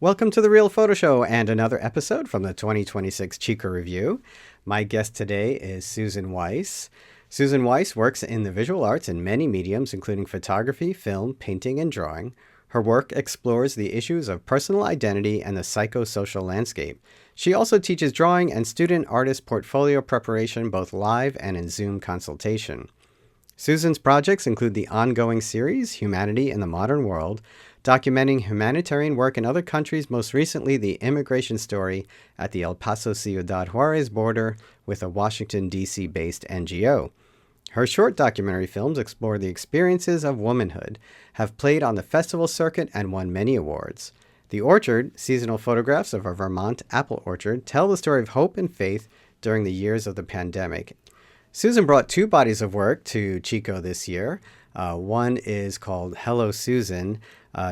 Welcome to the Real Photo Show and another episode from the 2026 Chico Review. My guest today is Susan Weiss. Susan Weiss works in the visual arts in many mediums, including photography, film, painting, and drawing. Her work explores the issues of personal identity and the psychosocial landscape. She also teaches drawing and student artist portfolio preparation, both live and in Zoom consultation. Susan's projects include the ongoing series, Humanity in the Modern World, documenting humanitarian work in other countries, most recently the immigration story at the El Paso Ciudad Juarez border with a Washington D.C. based NGO. Her short documentary films explore the experiences of womanhood, have played on the festival circuit and won many awards. The Orchard, seasonal photographs of a Vermont apple orchard, tell the story of hope and faith during the years of the pandemic. Susan brought two bodies of work to Chico this year. One is called Hello Susan,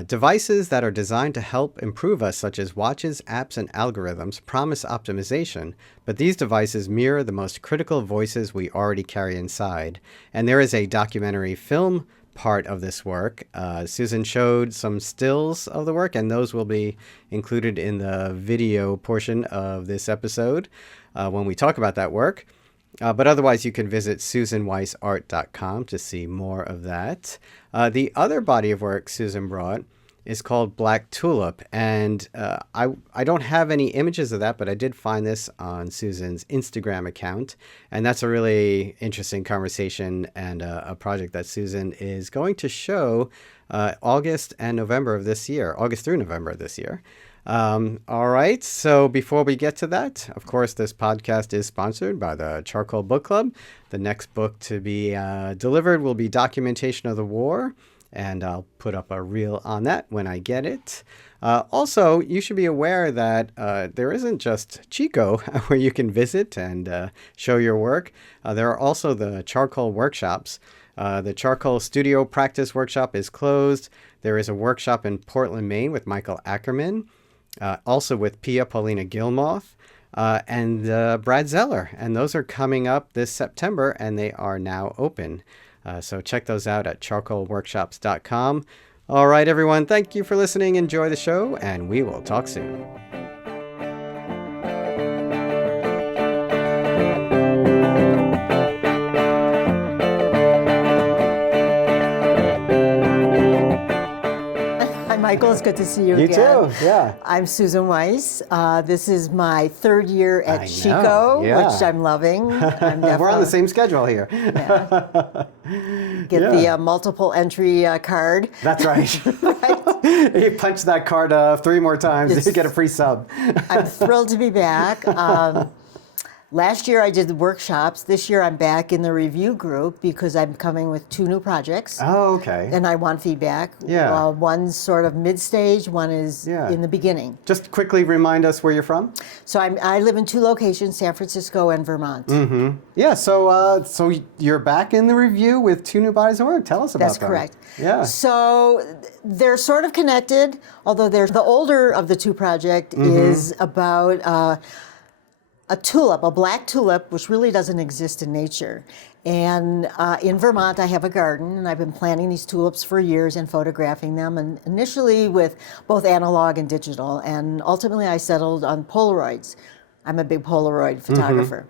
devices that are designed to help improve us, such as watches, apps, and algorithms, promise optimization, but these devices mirror the most critical voices we already carry inside. And there is a documentary film part of this work. Susan showed some stills of the work, and those will be included in the video portion of this episode when we talk about that work. But otherwise, you can visit susanweissart.com to see more of that. The other body of work Susan brought is called Black Tulip. And I don't have any images of that, but I did find this on Susan's Instagram account. And that's a really interesting conversation and a project that Susan is going to show August through November of this year. All right, so before we get to that, of course, this podcast is sponsored by the Charcoal Book Club. The next book to be delivered will be Documentation of the War, and I'll put up a reel on that when I get it. Also, you should be aware that there isn't just Chico where you can visit and show your work. There are also the charcoal workshops. The Charcoal Studio Practice Workshop is closed. There is a workshop in Portland, Maine with Michael Ackerman. Also with Pia Paulina Gilmoth and Brad Zeller. And those are coming up this September, and they are now open. So check those out at charcoalworkshops.com. All right, everyone. Thank you for listening. Enjoy the show, and we will talk soon. Michael, it's good to see you You again. too, yeah. I'm Susan Weiss. This is my third year at Chico, which I'm loving. We're on the same schedule here. Yeah. Get the multiple entry card. That's right. You punch that card 3 more times, you get a free sub. I'm thrilled to be back. Last year I did the workshops. This year I'm back in the review group because I'm coming with 2 new projects. Oh, okay. And I want feedback. Yeah. One's sort of mid-stage, one is in the beginning. Just quickly remind us where you're from. So I live in 2 locations, San Francisco and Vermont. Mm-hmm. Yeah, so you're back in the review with 2 new bodies of work. Tell us about That's them. correct. Yeah. So they're sort of connected, although the older of the 2 project is about a tulip, a black tulip, which really doesn't exist in nature. And in Vermont, I have a garden, and I've been planting these tulips for years and photographing them, and initially with both analog and digital, and ultimately I settled on Polaroids. I'm a big Polaroid photographer.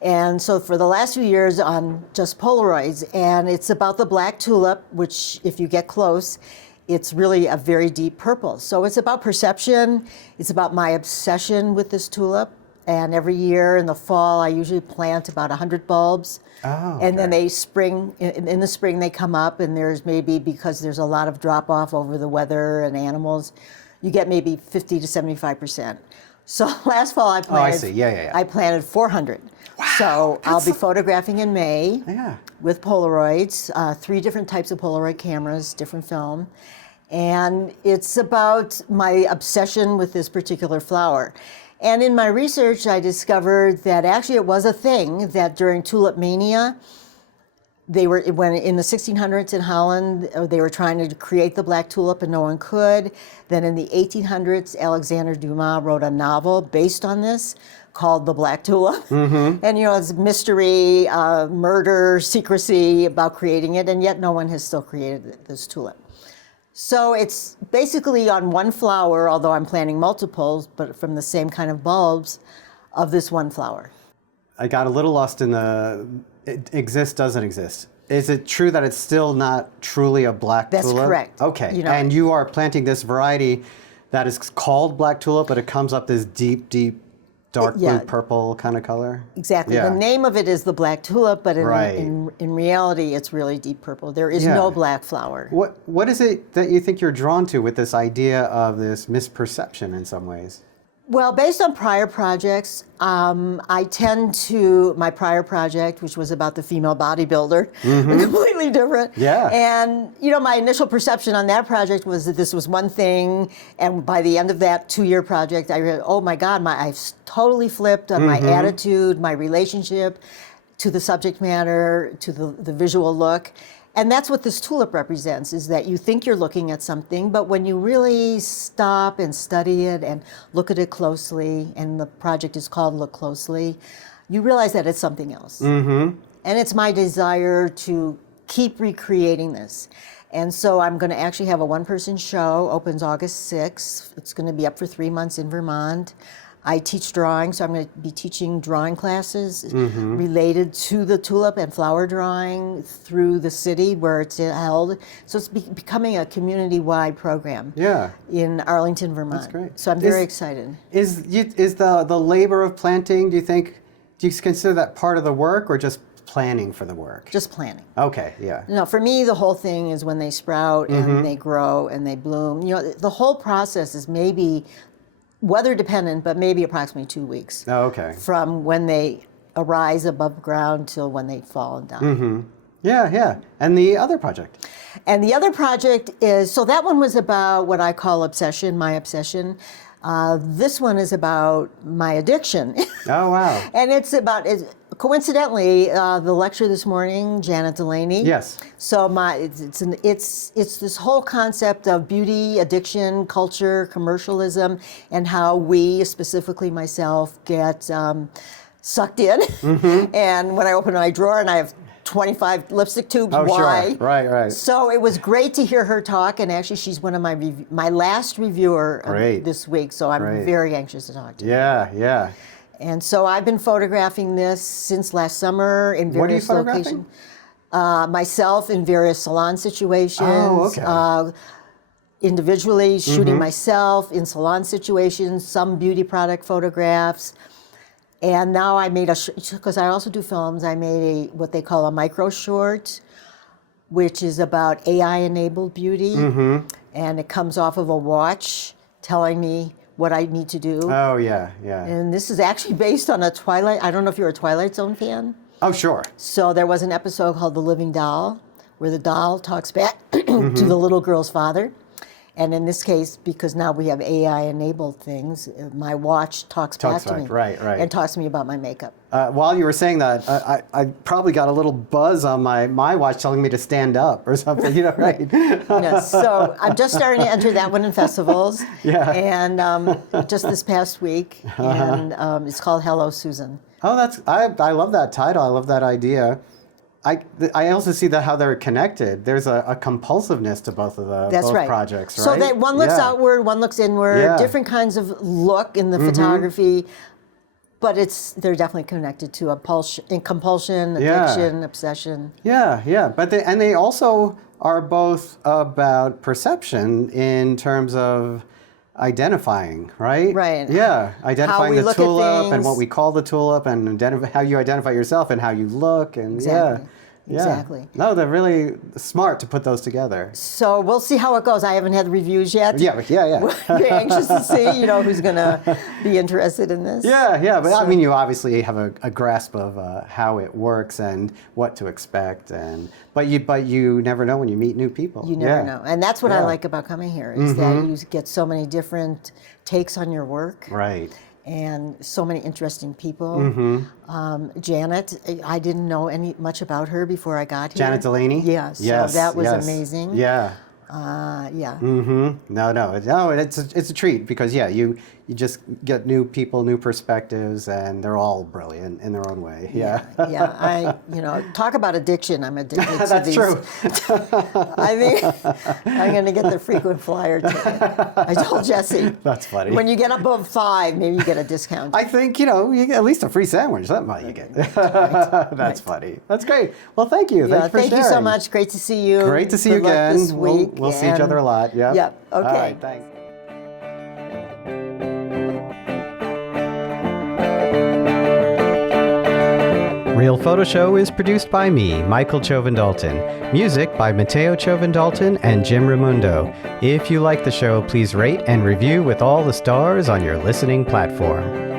And so for the last few years on just Polaroids, and it's about the black tulip, which if you get close, it's really a very deep purple. So it's about perception, it's about my obsession with this tulip. And every year in the fall, I usually plant about 100 bulbs. Oh, okay. And then they spring, in the spring they come up, and there's maybe, because there's a lot of drop off over the weather and animals, you get maybe 50 to 75%. So last fall I planted, I see. Yeah. I planted 400. Wow, so I'll be photographing in May with Polaroids, 3 different types of Polaroid cameras, different film. And it's about my obsession with this particular flower. And in my research, I discovered that actually it was a thing that during tulip mania, when in the 1600s in Holland, they were trying to create the black tulip and no one could. Then in the 1800s, Alexander Dumas wrote a novel based on this called The Black Tulip. And it's mystery, murder, secrecy about creating it, and yet no one has still created this tulip. So it's basically on one flower, although I'm planting multiples, but from the same kind of bulbs of this one flower. I got a little lost in the it exists, doesn't exist. Is it true that it's still not truly a black tulip? That's correct. Okay. You know, and you are planting this variety that is called black tulip, but it comes up this deep, dark blue purple kind of color? Exactly. Yeah. The name of it is the black tulip, but Right. in reality, it's really deep purple. There is no black flower. What is it that you think you're drawn to with this idea of this misperception in some ways? Well, based on prior projects, I tend to, my prior project, which was about the female bodybuilder, completely different. Yeah. And, you know, my initial perception on that project was that this was one thing, and by the end of that 2-year project, I realized, oh my God, I've totally flipped on my attitude, my relationship to the subject matter, to the visual look. And that's what this tulip represents, is that you think you're looking at something, but when you really stop and study it and look at it closely, and the project is called Look Closely, you realize that it's something else. And it's my desire to keep recreating this. And so I'm going to actually have a one-person show, opens August 6th. It's going to be up for 3 months in Vermont. I teach drawing, so I'm going to be teaching drawing classes related to the tulip and flower drawing through the city where it's held. So it's becoming a community-wide program in Arlington, Vermont. That's great. So I'm very excited. Is the labor of planting, do you consider that part of the work or just planning for the work? Just planning. Okay, yeah. No, for me, the whole thing is when they sprout and they grow and they bloom. You know, the whole process is maybe weather dependent, but maybe approximately 2 weeks. Oh, okay. From when they arise above ground till when they fall down. Yeah. And the other project? And the other project is, so that one was about what I call obsession, my obsession. This one is about my addiction. Oh, wow. And it's about, coincidentally, the lecture this morning, Janet Delaney. Yes. So it's this whole concept of beauty, addiction, culture, commercialism, and how we, specifically myself, get sucked in. And when I open my drawer and I have 25 lipstick tubes, why? Sure. Right. So it was great to hear her talk, and actually she's one of my last reviewer this week, so I'm very anxious to talk to her. Yeah. And so I've been photographing this since last summer in various locations. Myself in various salon situations. Oh, okay. Individually shooting myself in salon situations, some beauty product photographs. And now I made because I also do films, I made what they call a micro short, which is about AI-enabled beauty. And it comes off of a watch telling me what I need to do. Oh, yeah. And this is actually based on a Twilight, I don't know if you're a Twilight Zone fan. Oh, sure. So there was an episode called The Living Doll, where the doll talks back to the little girl's father. And in this case, because now we have AI-enabled things, my watch talks back to me. Right. And talks to me about my makeup. While you were saying that, I probably got a little buzz on my watch telling me to stand up or something, right? Yes, so I'm just starting to enter that one in festivals. Yeah. And just this past week, and it's called Hello, Susan. Oh, I love that title. I love that idea. I also see how they're connected. There's a compulsiveness to both of both projects, right? So that one looks outward, one looks inward, different kinds of look in the photography, but they're definitely connected to compulsion, addiction, obsession. Yeah. But they also are both about perception in terms of identifying, right? Right. Yeah, identifying the tulip and what we call the tulip, and how you identify yourself and how you look, and Exactly. No, they're really smart to put those together. So we'll see how it goes. I haven't had the reviews yet. Yeah. We're anxious to see, who's going to be interested in this. Yeah. But I mean, you obviously have a grasp of how it works and what to expect, but you never know when you meet new people. You never know, and that's what I like about coming here is that you get so many different takes on your work. Right. And so many interesting people. Janet, I didn't know much about her before I got here. Janet Delaney? Yes. So that was amazing. Yeah. Yeah. No, it's a treat because you you just get new people, new perspectives, and they're all brilliant in their own way. Yeah. Yeah. Talk about addiction. I'm addicted to That's these. true. I think I'm going to get the frequent flyer ticket. I told Jesse. That's funny. When you get above 5, maybe you get a discount. I think, you get at least a free sandwich. That's what you get. That's funny. That's great. Well, thank you. Yeah, Thank you for thank sharing. you so much. Great to see you. Great to see you Good luck again. this week. We'll see each other a lot. Yeah. Yep. Okay. All right. Thanks. Real Photo Show is produced by me, Michael Chauvin-Dalton. Music by Matteo Chauvin-Dalton and Jim Raimundo. If you like the show, please rate and review with all the stars on your listening platform.